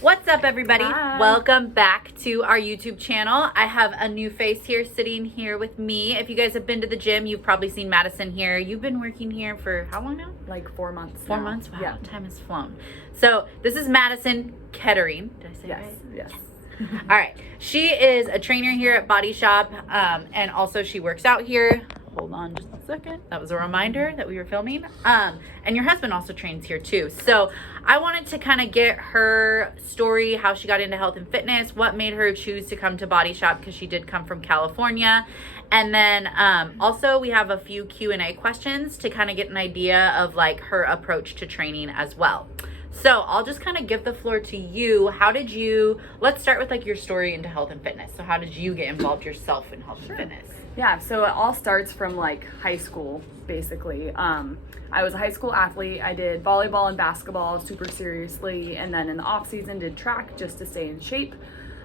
What's up, everybody? Hi. Welcome back to our YouTube channel. I have a new face here sitting here with me. If you guys have been to the gym, you've probably seen Madison here. You've been working here for how long now? Like 4 months. 4 now. months? Wow, Yeah. time has flown. So this is Madison Kettering. Did I say it right? Yes. All right. She is a trainer here at Body Shop, and also she works out here. Hold on just a second. That was a reminder that we were filming. And your husband also trains here too. So I wanted to kind of get her story, how she got into health and fitness, what made her choose to come to Body Shop, because she did come from California. And then also we have a few Q&A questions to kind of get an idea of like her approach to training as well. So I'll just kind of give the floor to you. Let's start with like your story into health and fitness. So how did you get involved yourself in health and fitness? Yeah, so it all starts from like high school, basically. I was a high school athlete. I did volleyball and basketball super seriously, and then in the off season did track just to stay in shape.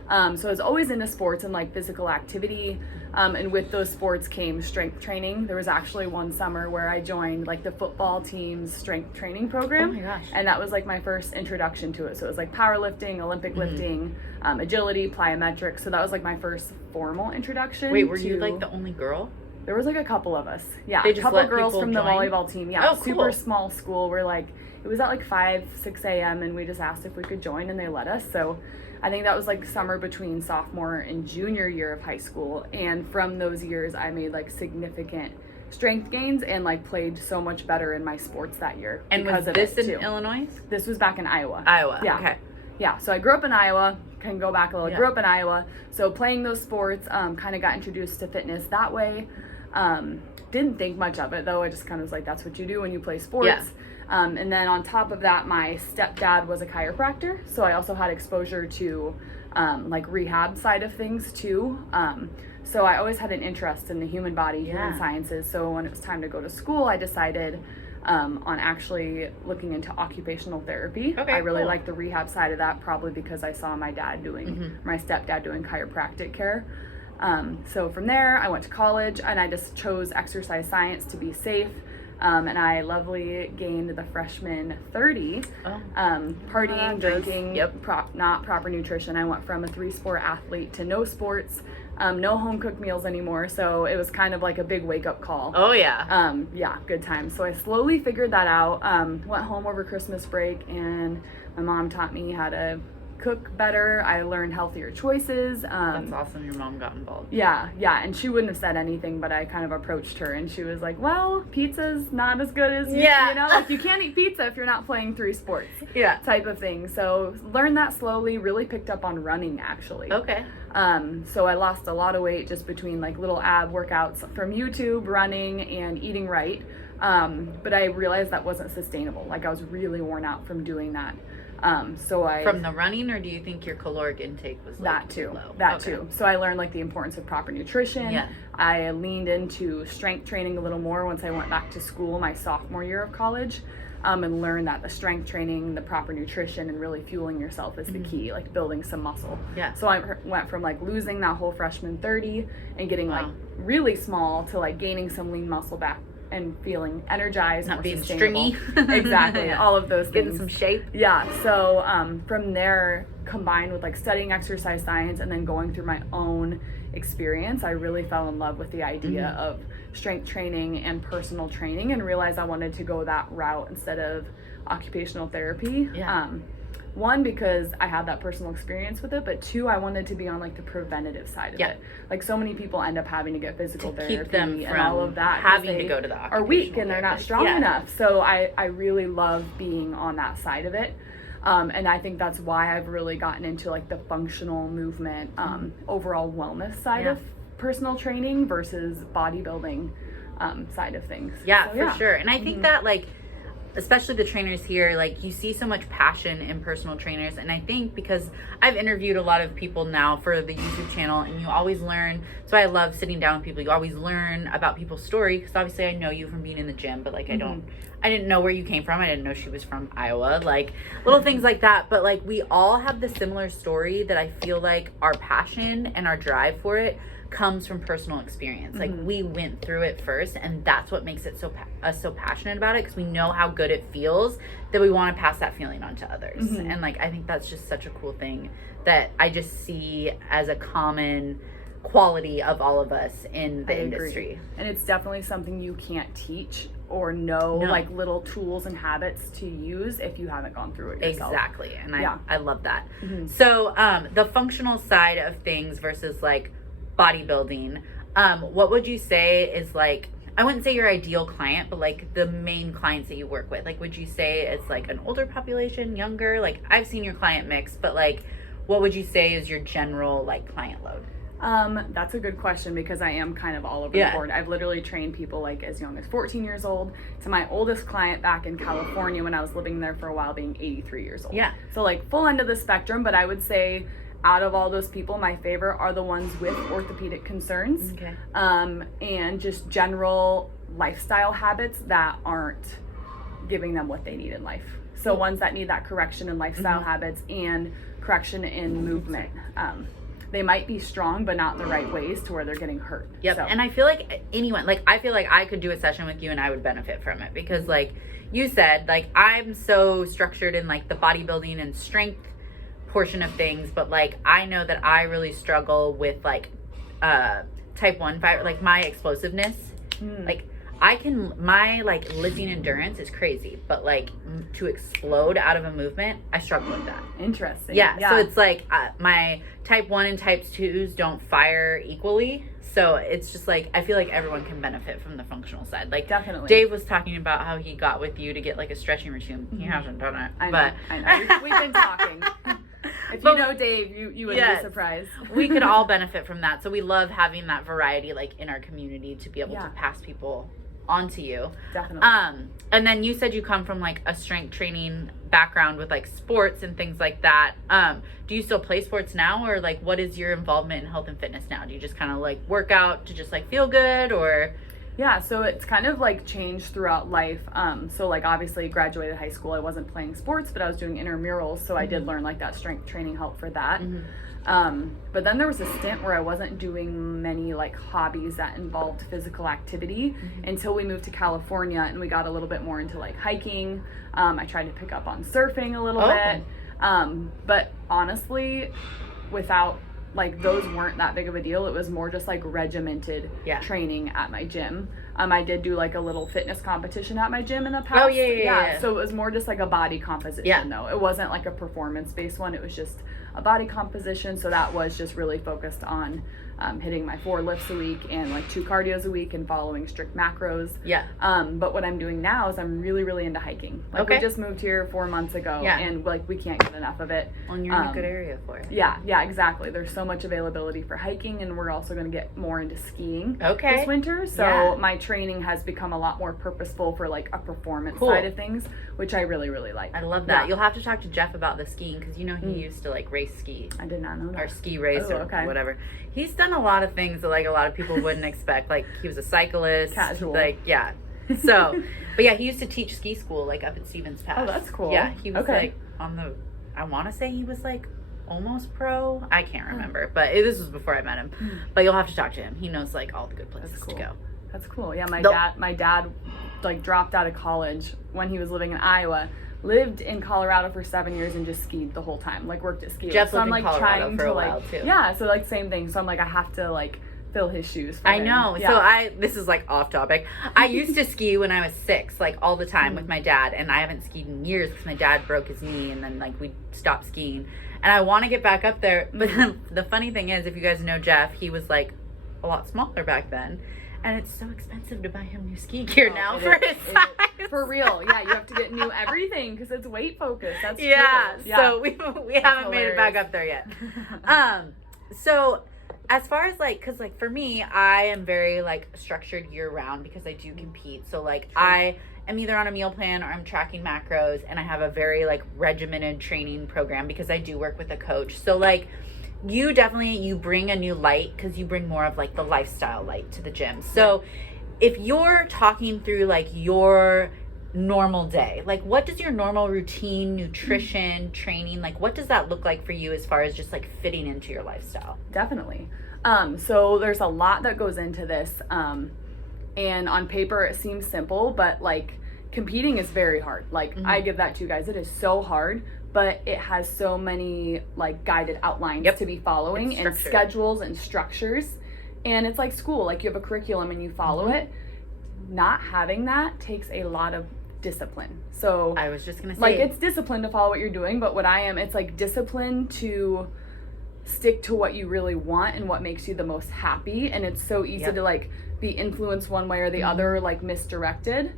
So I was always into sports and like physical activity, and with those sports came strength training. There was actually one summer where I joined like the football team's strength training program. Oh my gosh. And that was like my first introduction to it. So it was like powerlifting, Olympic lifting, agility, plyometrics. So that was like my first formal introduction. Wait, were you like the only girl? There was like a couple of us. Yeah, They a just couple let girls people from the join? volleyball team. Yeah, Oh, cool. super small school. We're like, it was at like 6 a.m. and we just asked if we could join and they let us. So I think that was like summer between sophomore and junior year of high school. And from those years, I made like significant strength gains and like played so much better in my sports that year. And was because of this it, in too. Illinois? This was back in Iowa. Iowa. Yeah. Okay. Yeah, so I grew up in Iowa, can go back a little, Yeah. grew up in Iowa, so playing those sports, kind of got introduced to fitness that way. Didn't think much of it though, I just kind of was like, that's what you do when you play sports. Yeah. And then on top of that, my stepdad was a chiropractor, so I also had exposure to like rehab side of things too. So I always had an interest in the human body, human Yeah. sciences, so when it was time to go to school, I decided on actually looking into occupational therapy. Okay, I really cool. liked the rehab side of that, probably because I saw my dad my stepdad doing chiropractic care. So from there, I went to college and I just chose exercise science to be safe. And I lovely gained the freshman 30, partying, drinking, Yep. not proper nutrition. I went from a 3-sport athlete to no sports, no home cooked meals anymore. So it was kind of like a big wake up call. Oh yeah. Yeah, good times. So I slowly figured that out. Went home over Christmas break and my mom taught me how to cook better. I learned healthier choices. That's awesome your mom got involved. Yeah, and she wouldn't have said anything, but I kind of approached her and she was like, well, pizza's not as good as, Yeah. you know, like you can't eat pizza if you're not playing 3 sports Yeah. type of thing. So learned that slowly, really picked up on running actually. Okay. So I lost a lot of weight just between like little ab workouts from YouTube, running, and eating right. But I realized that wasn't sustainable. Like I was really worn out from doing that. So I From the running, or do you think your caloric intake was like that too too low? that Okay. too. So I learned like the importance of proper nutrition. Yeah. I leaned into strength training a little more once I went back to school my sophomore year of college, and learned that the strength training, the proper nutrition, and really fueling yourself is the key, like building some muscle. Yeah. So I went from like losing that whole freshman 30 and getting Wow. like really small to like gaining some lean muscle back and feeling energized, Not more being sustainable. stringy. Exactly. Yeah. All of those things. Getting some shape. Yeah, so from there, combined with like studying exercise science and then going through my own experience, I really fell in love with the idea of strength training and personal training and realized I wanted to go that route instead of occupational therapy. Yeah. One, because I had that personal experience with it, but 2, I wanted to be on like the preventative side of Yeah. it. Like so many people end up having to get physical To therapy keep them and from all of that 'cause having to they go to the are weak occupational and they're not therapist. strong Yeah. enough. So I really love being on that side of it. And I think that's why I've really gotten into like the functional movement, overall wellness side Yeah. of personal training versus bodybuilding side of things. Yeah, So, for sure. And I think that like, especially the trainers here, like you see so much passion in personal trainers. And I think because I've interviewed a lot of people now for the YouTube channel, and you always learn. So I love sitting down with people. You always learn about people's story, because obviously I know you from being in the gym, but like I didn't know where you came from. I didn't know she was from Iowa, like little things like that. But like we all have the similar story that I feel like our passion and our drive for it comes from personal experience. Like, Mm-hmm. we went through it first, and that's what makes it us so passionate about it, because we know how good it feels that we want to pass that feeling on to others. Mm-hmm. And like, I think that's just such a cool thing that I just see as a common quality of all of us in the industry. And it's definitely something you can't teach or know, No. like little tools and habits to use if you haven't gone through it yourself. Exactly. And Yeah. I love that. Mm-hmm. So the functional side of things versus like bodybuilding, what would you say is like, I wouldn't say your ideal client, but like the main clients that you work with? Like, would you say it's like an older population, younger? Like, I've seen your client mix, but like, what would you say is your general like client load? That's a good question, because I am kind of all over Yeah. the board. I've literally trained people like as young as 14 years old to my oldest client back in California when I was living there for a while, being 83 years old. Yeah. So like full end of the spectrum, but I would say out of all those people, my favorite are the ones with orthopedic concerns. Okay. And just general lifestyle habits that aren't giving them what they need in life. So ones that need that correction in lifestyle habits and correction in movement. They might be strong, but not in the right ways to where they're getting hurt. Yep. So. And I feel like anyone, like, I feel like I could do a session with you and I would benefit from it, because like you said, like, I'm so structured in like the bodybuilding and strength portion of things, but like I know that I really struggle with like type 1 fiber, like my explosiveness. Like, my like lifting endurance is crazy, but like to explode out of a movement, I struggle with that. Interesting. Yeah. So it's like my type 1 and type 2s don't fire equally. So it's just like, I feel like everyone can benefit from the functional side. Like, Definitely. Dave was talking about how he got with you to get like a stretching machine. He hasn't done it. I know. We've been talking. If you know Dave, you wouldn't Yes. be surprised. We could all benefit from that. So we love having that variety like in our community to be able to pass people onto you. Definitely. And then you said you come from like a strength training background with like sports and things like that. Do you still play sports now, or like what is your involvement in health and fitness now? Do you just kind of like work out to just like feel good, or? Yeah, so it's kind of like changed throughout life. So like obviously graduated high school, I wasn't playing sports, but I was doing intramurals, so I did learn like that strength training help for that. But then there was a stint where I wasn't doing many like hobbies that involved physical activity until we moved to California and we got a little bit more into like hiking. I tried to pick up on surfing a little bit. But honestly, without like those weren't that big of a deal. It was more just like regimented training at my gym. I did do like a little fitness competition at my gym in the past. Oh, yeah. So it was more just like a body composition though. It wasn't like a performance based one. It was just a body composition. So that was just really focused on hitting my 4 lifts a week and like 2 cardios a week and following strict macros. But what I'm doing now is I'm really, really into hiking. Like we just moved here 4 months ago and like we can't get enough of it. Well, and you're in a good area for it. Yeah, exactly. There's so much availability for hiking, and we're also going to get more into skiing this winter. So my training has become a lot more purposeful for like a performance side of things, which I really, really like. I love that. You'll have to talk to Jeff about the skiing, because you know he used to like race ski. I did not know that. Or ski race or whatever. He's done a lot of things that like a lot of people wouldn't expect. Like he was a cyclist. Casual. Like, yeah. So, but yeah, he used to teach ski school like up at Stevens Pass. Oh, that's cool. Yeah, he was like on the, I want to say he was like almost pro. I can't remember, but this was before I met him. But you'll have to talk to him. He knows like all the good places to go. That's cool. Yeah, my dad like dropped out of college when he was living in Iowa. Lived in Colorado for 7 years and just skied the whole time. Like worked at ski. Jeff so lived I'm like in Colorado trying for to a like while too. Yeah, so like same thing. So I'm like I have to like fill his shoes for I him. know. Yeah. So this is like off topic. I used to ski when I was 6, like all the time with my dad, and I haven't skied in years because my dad broke his knee and then like we stopped skiing. And I want to get back up there, but the funny thing is, if you guys know Jeff, he was like a lot smaller back then. And it's so expensive to buy him new ski gear now for his size. For real. Yeah, you have to get new everything because it's weight focused. That's true. So we haven't made it back up there yet. So as far as like, because like for me, I am very like structured year round because I do compete. So like I am either on a meal plan or I'm tracking macros, and I have a very like regimented training program because I do work with a coach. So like you bring a new light because you bring more of like the lifestyle light to the gym. So if you're talking through like your normal day? Like, what does your normal routine, nutrition, training, like, what does that look like for you as far as just like fitting into your lifestyle? Definitely. So there's a lot that goes into this. And on paper it seems simple, but like competing is very hard. Like I give that to you guys. It is so hard, but it has so many like guided outlines to be following and schedules and structures. And it's like school, like you have a curriculum and you follow it. Not having that takes a lot of discipline. So I was just gonna say, like, it's discipline to follow what you're doing, but what I am, it's like discipline to stick to what you really want and what makes you the most happy. And it's so easy to like be influenced one way or the other, like misdirected.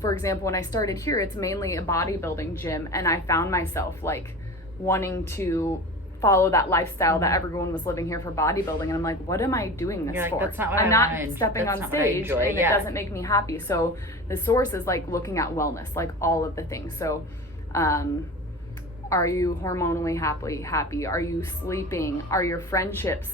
For example, when I started here, it's mainly a bodybuilding gym, and I found myself like wanting to follow that lifestyle that everyone was living here for bodybuilding, and I'm like, what am I doing this for? That's not what I'm not stepping that's on not stage, what I enjoy. and it doesn't make me happy. So the source is like looking at wellness, like all of the things. So are you hormonally happy? Are you sleeping? Are your friendships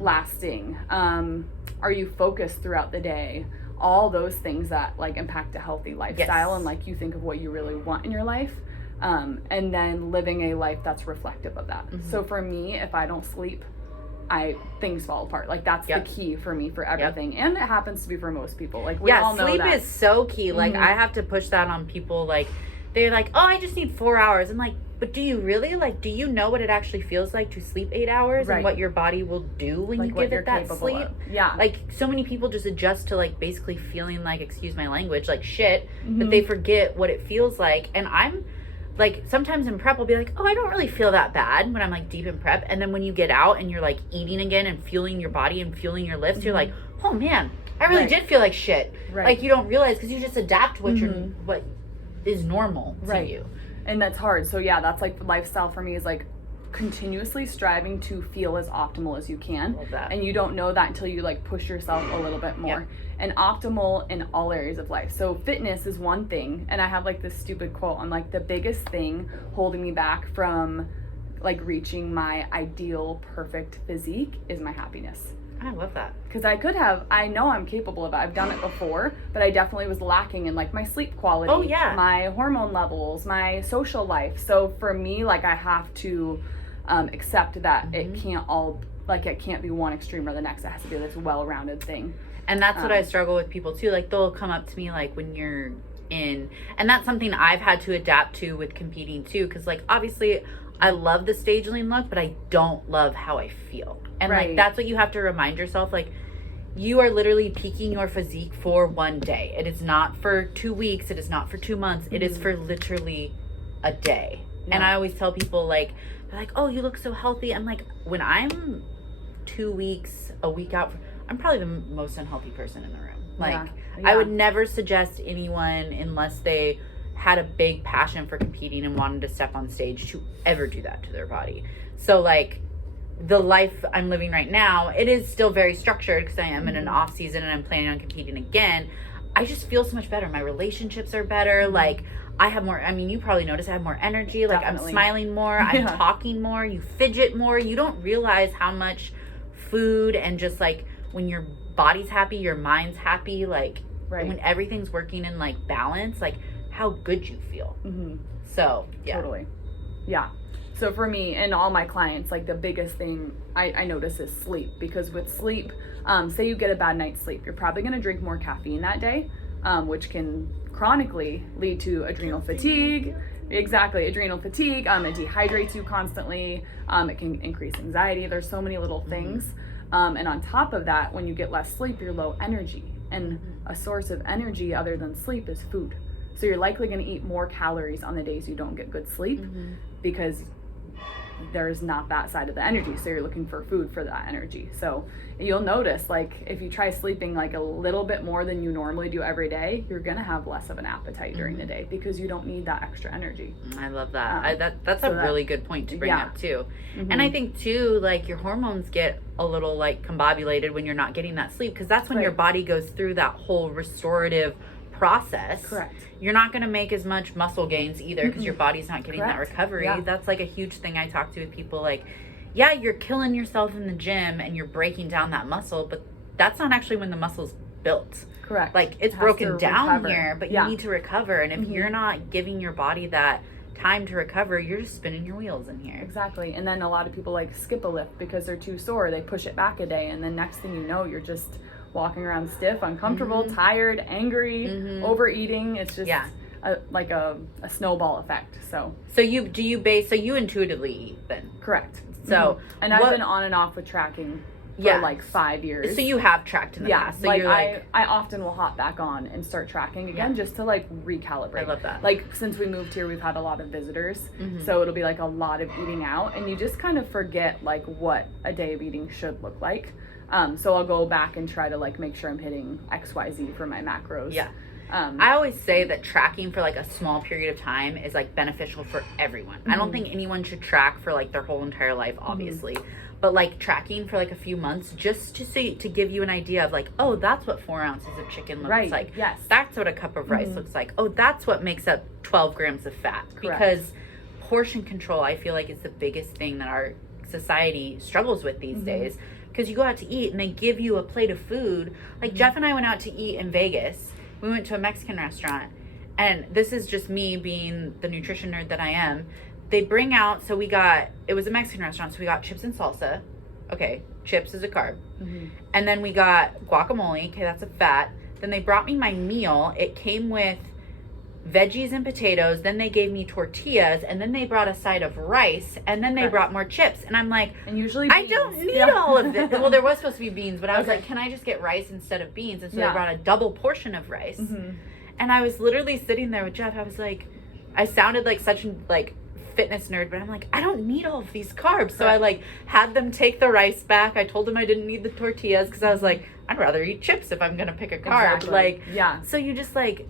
lasting? Are you focused throughout the day? All those things that like impact a healthy lifestyle, and like you think of what you really want in your life. And then living a life that's reflective of that. So for me, if I don't sleep, things fall apart. Like that's the key for me for everything. And it happens to be for most people. Like we all know sleep that. is so key. Like I have to push that on people. Like they're like, oh, I just need 4 hours. I'm like, but do you really? Like, do you know what it actually feels like to sleep 8 hours and what your body will do when you give it that sleep? Yeah. Like so many people just adjust to like basically feeling like, excuse my language, like shit, that they forget what it feels like. And I'm like, sometimes in prep, I'll be like, oh, I don't really feel that bad when I'm like deep in prep. And then when you get out and you're like eating again and fueling your body and fueling your lifts, you're like, oh man, I really did feel like shit. Like you don't realize because you just adapt what what is normal to you. And that's hard. So yeah, that's like lifestyle for me is like continuously striving to feel as optimal as you can. Love that. And you don't know that until you like push yourself a little bit more. And optimal in all areas of life. So fitness is one thing, and I have like this stupid quote. I'm like, the biggest thing holding me back from like reaching my ideal perfect physique is my happiness. I love that. Because I know I'm capable of it. I've done it before, but I definitely was lacking in like my sleep quality, my hormone levels, my social life. So for me, like I have to accept that it can't be one extreme or the next. It has to be this well-rounded thing. And that's what I struggle with people too. Like they'll come up to me like when you're in, and that's something I've had to adapt to with competing too. Cause like obviously I love the stage lean look, but I don't love how I feel. And like that's what you have to remind yourself. Like you are literally peaking your physique for one day. It is not for 2 weeks. It is not for 2 months. It is for literally a day. And I always tell people like, they're like, oh, you look so healthy. I'm like, when I'm 2 weeks, a week out, I'm probably the most unhealthy person in the room. Like, I would never suggest anyone, unless they had a big passion for competing and wanted to step on stage, to ever do that to their body. So, like, the life I'm living right now, it is still very structured because I am in an off season and I'm planning on competing again. I just feel so much better. My relationships are better. Like, I have more, I mean, you probably notice I have more energy. Like, I'm smiling more. I'm talking more. You fidget more. You don't realize how much food and just, like, when your body's happy, your mind's happy, like, when everything's working in, like, balance, like, how good you feel. So, yeah. Totally. Yeah. So for me and all my clients, like the biggest thing I notice is sleep. Because with sleep, say you get a bad night's sleep, you're probably going to drink more caffeine that day, which can chronically lead to adrenal fatigue. Adrenal fatigue. It dehydrates you constantly. It can increase anxiety. There's so many little things. And on top of that, when you get less sleep, you're low energy. And a source of energy other than sleep is food. So you're likely going to eat more calories on the days you don't get good sleep because there's not that side of the energy. So you're looking for food for that energy. So you'll notice, like, if you try sleeping like a little bit more than you normally do every day, you're going to have less of an appetite during the day because you don't need that extra energy. I love that. That's a really good point to bring up too. And I think too, like, your hormones get a little like combobulated when you're not getting that sleep, because that's when your body goes through that whole restorative process. Correct. You're not going to make as much muscle gains either because your body's not getting that recovery. That's like a huge thing I talk to with people. Like, yeah, you're killing yourself in the gym and you're breaking down that muscle, but that's not actually when the muscle's built. Correct. Like, it's It has broken to down recover. here, but Yeah. you need to recover. And if you're not giving your body that time to recover, you're just spinning your wheels in here. Exactly. And then a lot of people like skip a lift because they're too sore. They push it back a day, and then next thing you know, you're just walking around stiff, uncomfortable, tired, angry, overeating. It's just like a snowball effect. So you intuitively eat then? correct. So and I've been on and off with tracking for like 5 years. So you have tracked in the past. So like you're like, I often will hop back on and start tracking again just to like recalibrate. I love that. Like since we moved here, we've had a lot of visitors, so it'll be like a lot of eating out, and you just kind of forget like what a day of eating should look like. So I'll go back and try to like make sure I'm hitting XYZ for my macros. Yeah. I always say that tracking for like a small period of time is like beneficial for everyone. I don't think anyone should track for like their whole entire life, obviously. But like tracking for like a few months just to give you an idea of like, oh, that's what 4 ounces of chicken looks like. Yes. That's what a cup of rice looks like. Oh, that's what makes up 12 grams of fat. Correct. Because portion control, I feel like, is the biggest thing that our society struggles with these days. Because you go out to eat and they give you a plate of food. Like Jeff and I went out to eat in Vegas. We went to a Mexican restaurant. And this is just me being the nutrition nerd that I am. They bring out, it was a Mexican restaurant, so we got chips and salsa. Okay, chips is a carb. And then we got guacamole. Okay, that's a fat. Then they brought me my meal. It came with veggies and potatoes. Then they gave me tortillas. And then they brought a side of rice. And then they brought more chips. And I'm like, and usually I don't need all of this. Well, there was supposed to be beans, but I was like, can I just get rice instead of beans? And so they brought a double portion of rice. And I was literally sitting there with Jeff. I was like, I sounded like such like fitness nerd, but I'm like, I don't need all of these carbs. So I like had them take the rice back. I told them I didn't need the tortillas because I was like, I'd rather eat chips if I'm gonna pick a carb. Exactly. Like, so you just like,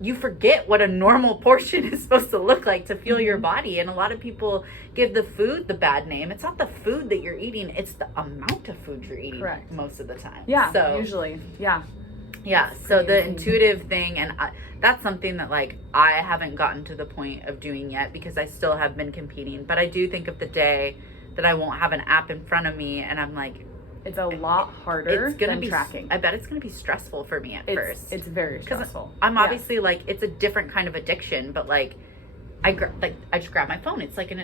you forget what a normal portion is supposed to look like to fuel your body. And a lot of people give the food the bad name. It's not the food that you're eating, it's the amount of food you're eating. Correct. Most of the time. So usually so the intuitive thing, and that's something that like I haven't gotten to the point of doing yet because I still have been competing. But I do think of the day that I won't have an app in front of me and I'm like, it's a lot harder than be tracking. I bet it's gonna be stressful for me at first. It's very stressful. I'm obviously like, it's a different kind of addiction, but like I just grab my phone. It's like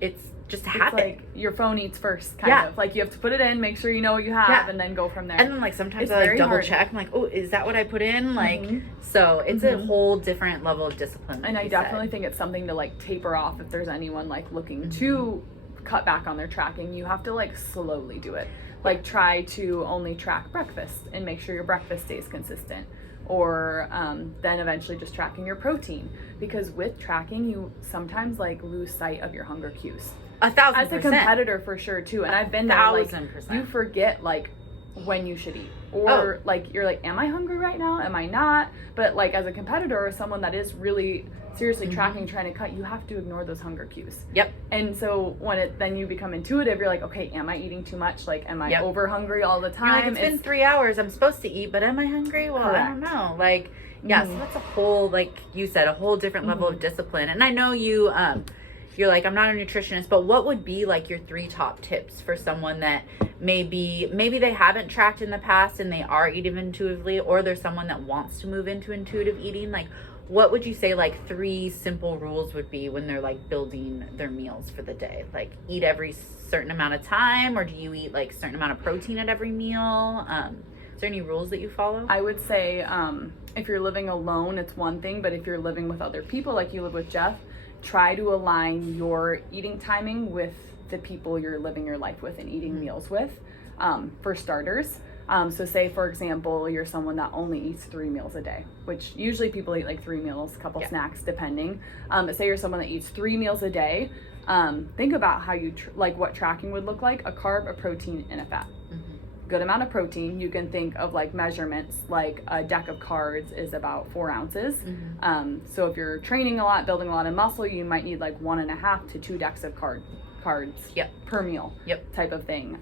it's just a habit. Like your phone eats first, kind of. Like you have to put it in, make sure you know what you have, and then go from there. And then like sometimes I like double check. I'm like, oh, is that what I put in? Like, so it's a whole different level of discipline. And I definitely think it's something to like taper off if there's anyone like looking to cut back on their tracking. You have to like slowly do it. Like try to only track breakfast and make sure your breakfast stays consistent. Or then eventually just tracking your protein, because with tracking you sometimes like lose sight of your hunger cues. 1,000%. As a competitor for sure too, and I've been there. Like 1,000%. you forget like when you should eat, or like you're like, am I hungry right now? Am I not? But like as a competitor or someone that is really seriously tracking, trying to cut, you have to ignore those hunger cues. Yep. And so when then you become intuitive, you're like, okay, am I eating too much? Like, am I over hungry all the time? You're like, it's been 3 hours. I'm supposed to eat, but am I hungry? Well, I don't know. Like, so that's a whole, like you said, a whole different level of discipline. And I know you, you're like, I'm not a nutritionist, but what would be like your 3 top tips for someone that maybe they haven't tracked in the past and they are eating intuitively, or there's someone that wants to move into intuitive eating? Like, what would you say like 3 simple rules would be when they're like building their meals for the day? Like, eat every certain amount of time, or do you eat like a certain amount of protein at every meal? Is there any rules that you follow? I would say if you're living alone, it's one thing, but if you're living with other people, like you live with Jeff, try to align your eating timing with the people you're living your life with and eating meals with, for starters. So say, for example, you're someone that only eats 3 meals a day, which usually people eat like 3 meals, a couple snacks, depending. But say you're someone that eats 3 meals a day, think about how you, like what tracking would look like: a carb, a protein, and a fat. Good amount of protein. You can think of like measurements, like a deck of cards is about 4 ounces. So if you're training a lot, building a lot of muscle, you might need like 1.5 to 2 decks of cards per meal type of thing.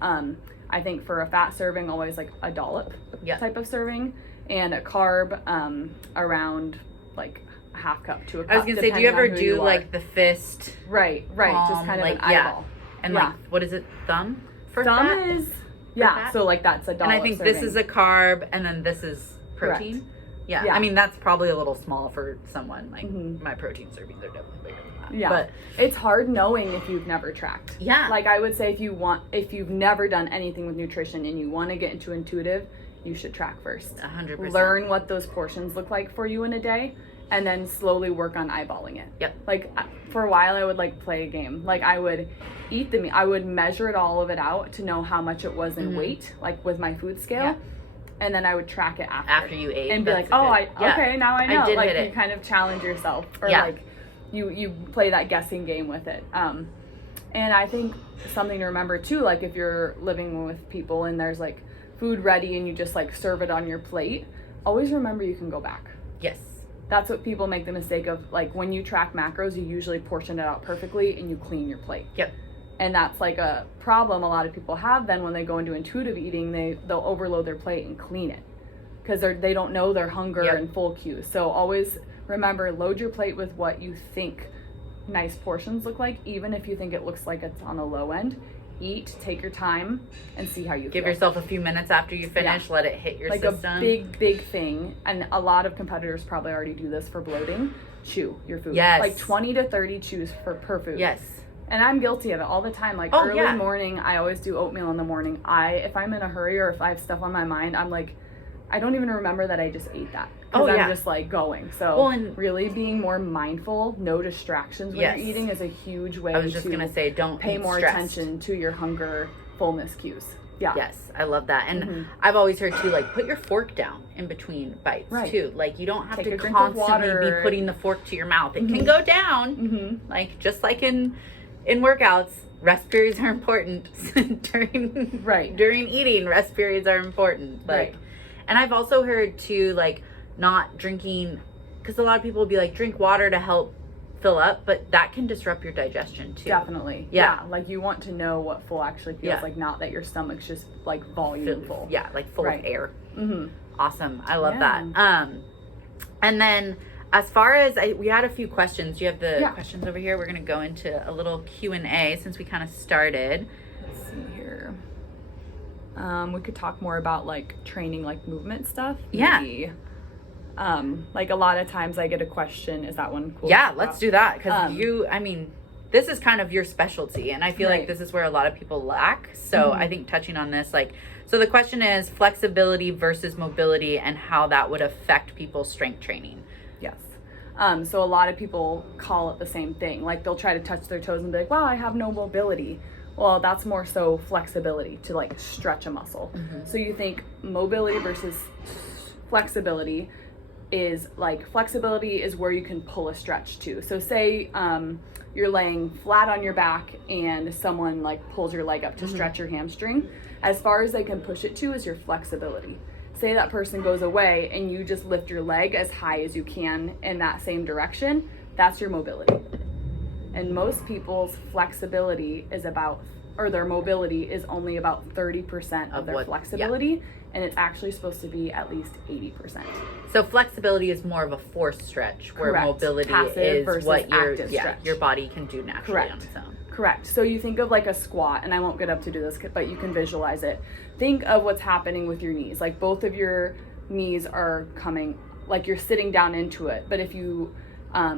I think for a fat serving, always like a dollop type of serving, and a carb around like a half cup to a cup. I was gonna say, do you ever do like the fist? Right, palm, just kind of like, an eyeball. And like, what is it, thumb for thumb fat? is Yeah, fat. so like that's a dollop And I think serving. this is a carb, and then this is protein. Correct. Yeah. Yeah. I mean, that's probably a little small for someone. Like, Mhm. my protein servings are definitely bigger than that. Yeah, But it's hard knowing if you've never tracked. yeah. Like I would say, if you've never done anything with nutrition and you want to get into intuitive, you should track first. 100%. Learn what those portions look like for you in a day, and then slowly work on eyeballing it. Yep. Like for a while, I would like play a game. Like I would eat the meat. I would measure all of it out to know how much it was in weight, like with my food scale. Yeah. And then I would track it After you ate. and be like, that's oh, good. Yeah. okay, now I know. I did like hit you it. kind of challenge yourself, or Yeah. like you play that guessing game with it. And I think something to remember too, like if you're living with people and there's like food ready and you just like serve it on your plate, always remember you can go back. Yes. That's what people make the mistake of. Like when you track macros, you usually portion it out perfectly and you clean your plate. Yep. And that's like a problem a lot of people have then when they go into intuitive eating, they'll overload their plate and clean it because they don't know their hunger Yep. and full cues. So always remember, load your plate with what you think nice portions look like, even if you think it looks like it's on the low end. Eat, take your time, and see how you Give feel. yourself a few minutes after you finish. Yeah. Let it hit your Like system. a big thing, and a lot of competitors probably already do this for bloating. Chew your food. Yes. Like 20 to 30 chews per food. Yes. And I'm guilty of it all the time. Like Oh, early yeah. morning, I always do oatmeal in the morning. If I'm in a hurry or if I have stuff on my mind, I'm like, I don't even remember that I just ate that. Because Oh, yeah. I'm just like going. So Well, and- really being more mindful, no distractions when Yes. you're eating is a huge way I was just to going to say, don't pay eat more stressed. attention to your hunger, fullness cues. Yeah. Yes, I love that. And Mhm. I've always heard too, like, put your fork down in between bites Right. too. Like, you don't have Take to a drink of constantly be water. putting the fork to your mouth. It can Mhm. go down. Mm-hmm. Like, just like in workouts, rest periods are important. Right. During eating, rest periods are important. Like, Right. and I've also heard too, like, not drinking, because a lot of people will be like, drink water to help fill up, but that can disrupt your digestion too. Definitely. Yeah. Like you want to know what full actually feels Yeah. like, not that your stomach's just like volume full. Yeah, like full Right. of air. Mm-hmm. Awesome. I love Yeah. that. And then as far as we had a few questions. Do you have the Yeah. questions over here? We're going to go into a little Q&A since we kind of started. Let's see here. We could talk more about like training, like movement stuff. Yeah. Maybe. Like a lot of times I get a question, is that one cool? Yeah, let's do that because Um, this is kind of your specialty, and I feel like Right. this is where a lot of people lack. So Mhm. I think touching on this, like, so the question is flexibility versus mobility and how that would affect people's strength training. Yes. So a lot of people call it the same thing. Like they'll try to touch their toes and be like, wow, I have no mobility. Well, that's more so flexibility to like stretch a muscle. Mhm. So you think mobility versus flexibility is like flexibility is where you can pull a stretch to. So say you're laying flat on your back and someone like pulls your leg up to stretch your hamstring. As far as they can push it to is your flexibility. Say that person goes away and you just lift your leg as high as you can in that same direction, that's your mobility. And most people's flexibility is about, or their mobility is only about 30% of their flexibility, and it's actually supposed to be at least 80%. So flexibility is more of a forced stretch, where Correct. mobility Passive is versus what active stretch. your body can do naturally Correct. on its own. Correct. So you think of like a squat, and I won't get up to do this, but you can visualize it. Think of what's happening with your knees. Like both of your knees are coming, like you're sitting down into it. But if you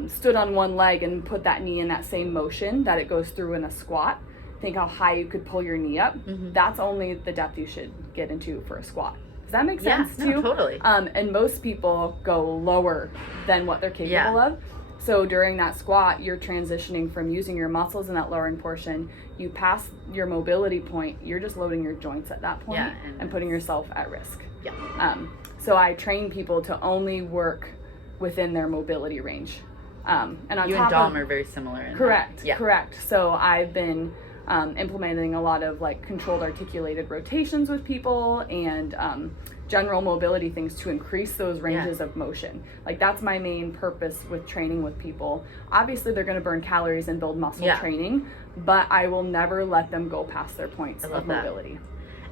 stood on one leg and put that knee in that same motion that it goes through in a squat, think how high you could pull your knee up. Mhm. That's only the depth you should get into for a squat. Does that make Yeah, sense no, too? totally. And most people go lower than what they're capable of. So during that squat, you're transitioning from using your muscles in that lowering portion. You pass your mobility point, you're just loading your joints at that point Yeah, and putting yourself at risk. Yeah. So I train people to only work within their mobility range. And on You and top Dom of, are very similar in correct, that. Yeah. correct. So I've been implementing a lot of like controlled articulated rotations with people and general mobility things to increase those ranges of motion. Like that's my main purpose with training with people. Obviously they're going to burn calories and build muscle training, but I will never let them go past their points of mobility.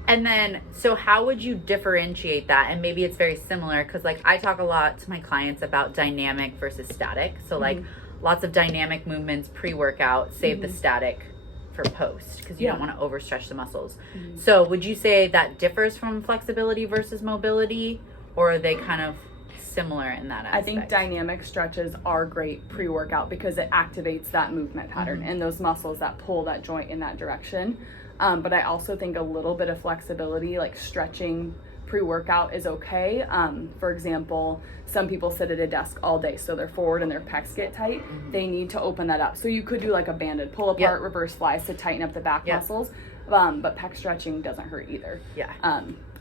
And then, so how would you differentiate that? And maybe it's very similar because, like, I talk a lot to my clients about dynamic versus static. So, like, lots of dynamic movements pre-workout, save the static for post because you Yeah. don't want to overstretch the muscles. So would you say that differs from flexibility versus mobility, or are they kind of similar in that aspect? I think dynamic stretches are great pre-workout because it activates that movement pattern and those muscles that pull that joint in that direction. But I also think a little bit of flexibility, like stretching pre-workout, is okay. For example, some people sit at a desk all day, so they're forward and their pecs get tight. They need to open that up. So you could do like a banded pull apart, reverse flies to tighten up the back muscles. But pec stretching doesn't hurt either.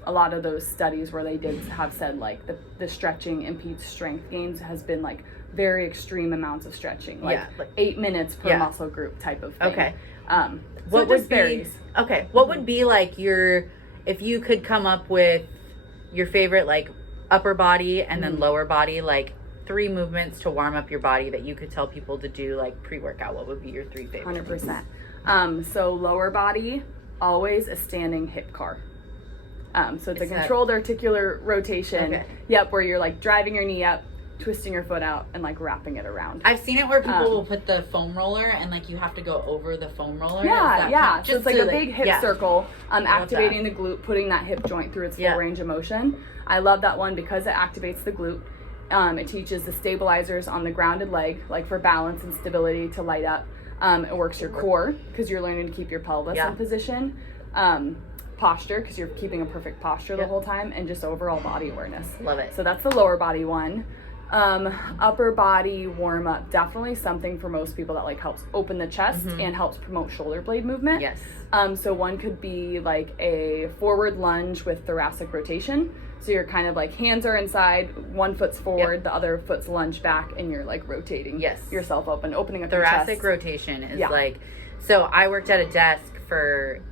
A lot of those studies where they did have said like the stretching impedes strength gains has been like very extreme amounts of stretching, like 8 minutes per muscle group type of thing. Okay. What would varies. What would be like if you could come up with your favorite like upper body and then lower body, like 3 movements to warm up your body that you could tell people to do like pre-workout, what would be your 3 favorite? 100%. So lower body, always a standing hip car. So it's a controlled articular rotation. Where you're like driving your knee up, twisting your foot out, and like wrapping it around. I've seen it where people will put the foam roller and like you have to go over the foam roller. So it's like a big hip circle, activating the glute, putting that hip joint through its full range of motion. I love that one because it activates the glute. It teaches the stabilizers on the grounded leg, like for balance and stability, to light up. It works your core because you're learning to keep your pelvis in position. Posture, because you're keeping a perfect posture the whole time, and just overall body awareness. Love it. So that's the lower body one. Upper body warm up, definitely something for most people that like helps open the chest and helps promote shoulder blade movement. So one could be like a forward lunge with thoracic rotation. So you're kind of like hands are inside, one foot's forward, the other foot's lunged back, and you're like rotating yourself open, opening up your chest. Thoracic rotation is like, so I worked at a desk for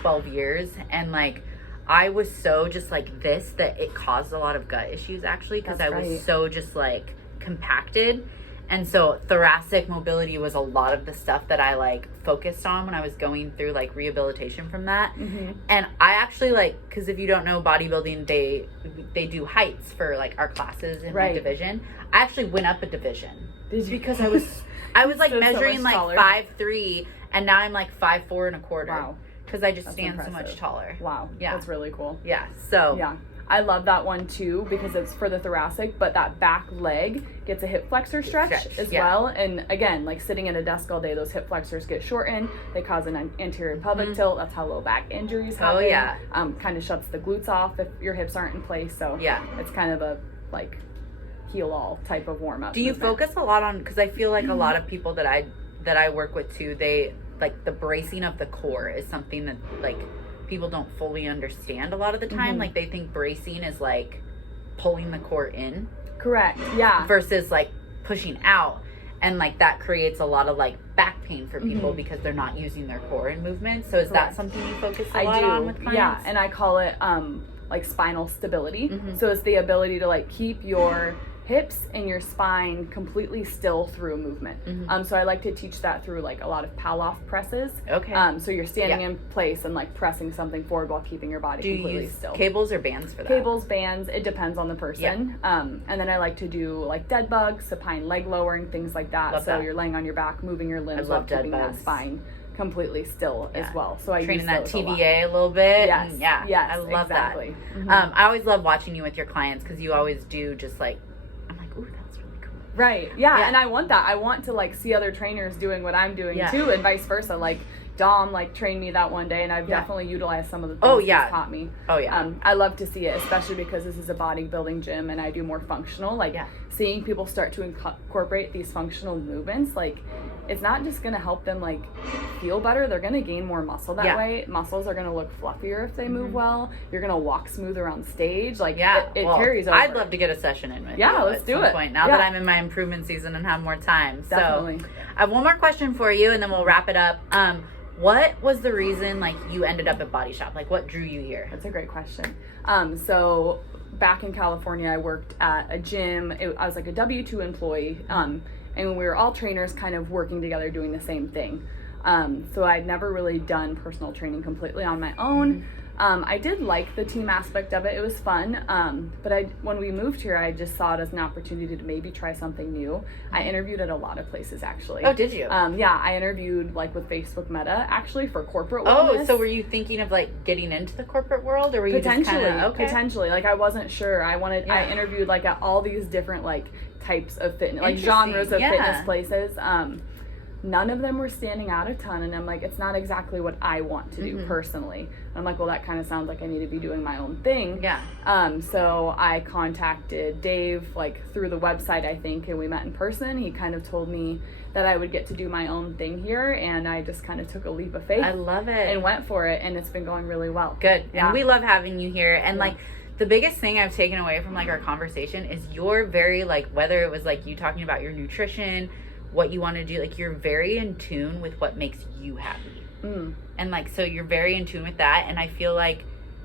12 years, and like I was so just like this that it caused a lot of gut issues actually, because I was so just like compacted. And so thoracic mobility was a lot of the stuff that I like focused on when I was going through like rehabilitation from that. And I actually like, because if you don't know bodybuilding, they do heights for like our classes in my division. I actually went up a division. Did you? Because I was like measuring like 5'3", and now I'm like 5'4" and a quarter. Wow. Because I just stand so much taller. Wow. Yeah. That's really cool. Yeah. So. Yeah. I love that one too because it's for the thoracic, but that back leg gets a hip flexor stretch as well. And again, like sitting at a desk all day, those hip flexors get shortened. They cause an anterior pelvic tilt. That's how low back injuries happen. Kind of shuts the glutes off if your hips aren't in place. So it's kind of a like heal all type of warm up. Do you focus a lot on, because I feel like a lot of people that I work with too, they like the bracing of the core is something that like people don't fully understand a lot of the time. Like they think bracing is like pulling the core in. Correct. Yeah. Versus like pushing out. And like that creates a lot of like back pain for people because they're not using their core in movement. So is that something you focus a lot on with clients? Yeah, and I call it like spinal stability. So it's the ability to like keep your hips and your spine completely still through a movement. So I like to teach that through like a lot of Palloff presses. So you're standing in place and like pressing something forward while keeping your body completely still. Cables or bands for that? Cables, bands, it depends on the person. And then I like to do like dead bugs, supine leg lowering, things like that. You're laying on your back, moving your limbs while keeping that spine completely still as well. So I training use that those TVA a little bit. Yes. I love that. I always love watching you with your clients because you always do just like, I'm like, ooh, that's really cool. Right. Yeah. And I want that. I want to like see other trainers doing what I'm doing too, and vice versa. Like Dom like trained me that one day, and I've definitely utilized some of the things he's taught me. I love to see it, especially because this is a bodybuilding gym and I do more functional. Like seeing people start to incorporate these functional movements, like it's not just going to help them like feel better, they're going to gain more muscle that way. Muscles are going to look fluffier if they move well. You're going to walk smooth around stage. Like it carries over. I'd love to get a session in with you let's do it. Point, now that I'm in my improvement season and have more time. Definitely. So I have one more question for you and then we'll wrap it up. What was the reason like you ended up at Body Shop? Like what drew you here? That's a great question. So back in California, I worked at a gym. I was like a W-2 employee. And we were all trainers kind of working together doing the same thing. So I'd never really done personal training completely on my own. I did like the team aspect of it. It was fun. But when we moved here, I just saw it as an opportunity to maybe try something new. I interviewed at a lot of places, actually. Oh, did you? Yeah, I interviewed like with Facebook Meta, actually, for corporate Oh, wellness. so were you thinking of like getting into the corporate world, or were you Potentially, just kind of, okay. potentially. Like I wasn't sure. I interviewed like at all these different like types of fitness, like genres of fitness places. None of them were standing out a ton, and I'm like, it's not exactly what I want to do personally. And I'm like, well, that kind of sounds like I need to be doing my own thing. Yeah. So I contacted Dave like through the website, I think, and we met in person. He kind of told me that I would get to do my own thing here, and I just kind of took a leap of faith. I love it. And went for it, and it's been going really well. Good. Yeah. And we love having you here. And like the biggest thing I've taken away from like our conversation is you're very like, whether it was like you talking about your nutrition, what you want to do, like you're very in tune with what makes you happy. And like, so you're very in tune with that, and I feel like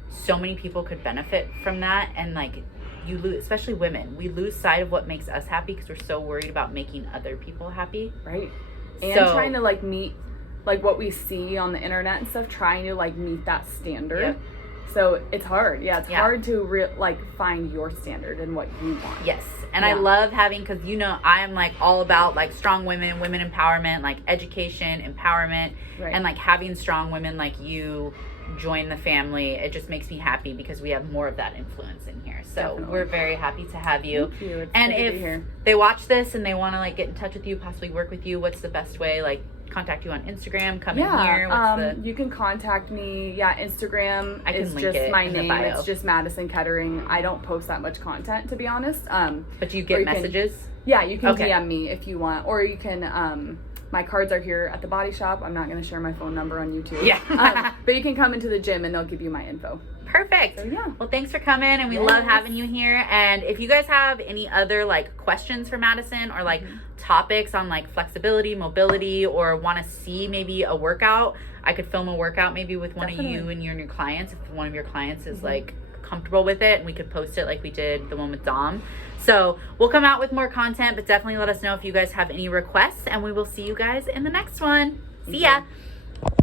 so many people could benefit from that. And like you lose, especially women, we lose sight of what makes us happy because we're so worried about making other people happy, right? And trying to like meet like what we see on the internet and stuff, trying to like meet that standard. So it's hard. It's hard to find your standard and what you want. Yes. And I love having, because you know I am like all about like strong women empowerment, like education, empowerment, and like having strong women like you join the family. It just makes me happy because we have more of that influence in here. So Definitely. We're very happy to have you. Thank you. It's and good to be if here. they watch this and they want to like get in touch with you, possibly work with you, what's the best way? Like contact you on Instagram, come in here? You can contact me. Instagram I can is link just it my in the name. bio. It's just Madison Kettering. I don't post that much content, to be honest. But you get messages? You can DM me if you want, or you can. My cards are here at the Body Shop. I'm not going to share my phone number on YouTube. But you can come into the gym and they'll give you my info. Perfect. So, yeah. Well, thanks for coming, and we love having you here. And if you guys have any other like questions for Madison, or like topics on like flexibility, mobility, or want to see maybe a workout, I could film a workout maybe with one of you and your new clients, if one of your clients is like comfortable with it, and we could post it like we did the one with Dom. So we'll come out with more content, but definitely let us know if you guys have any requests, and we will see you guys in the next one. See ya.